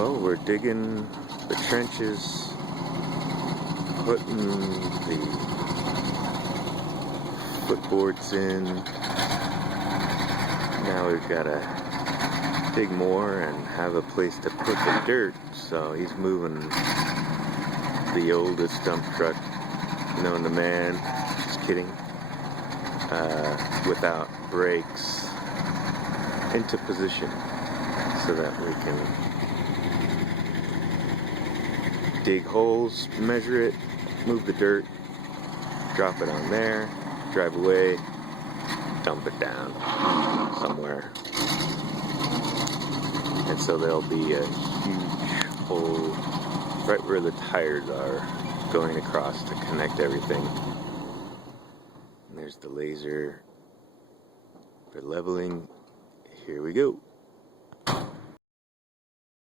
Well, we're digging the trenches, putting the footboards in. Now we've got to dig more and have a place to put the dirt. So he's moving the oldest dump truck known to man, just kidding, without brakes into position so that we can dig holes, measure it, move the dirt, drop it on there, drive away, dump it down somewhere. And so there'll be a huge hole right where the tires are going across to connect everything. And there's the laser for leveling. Here we go.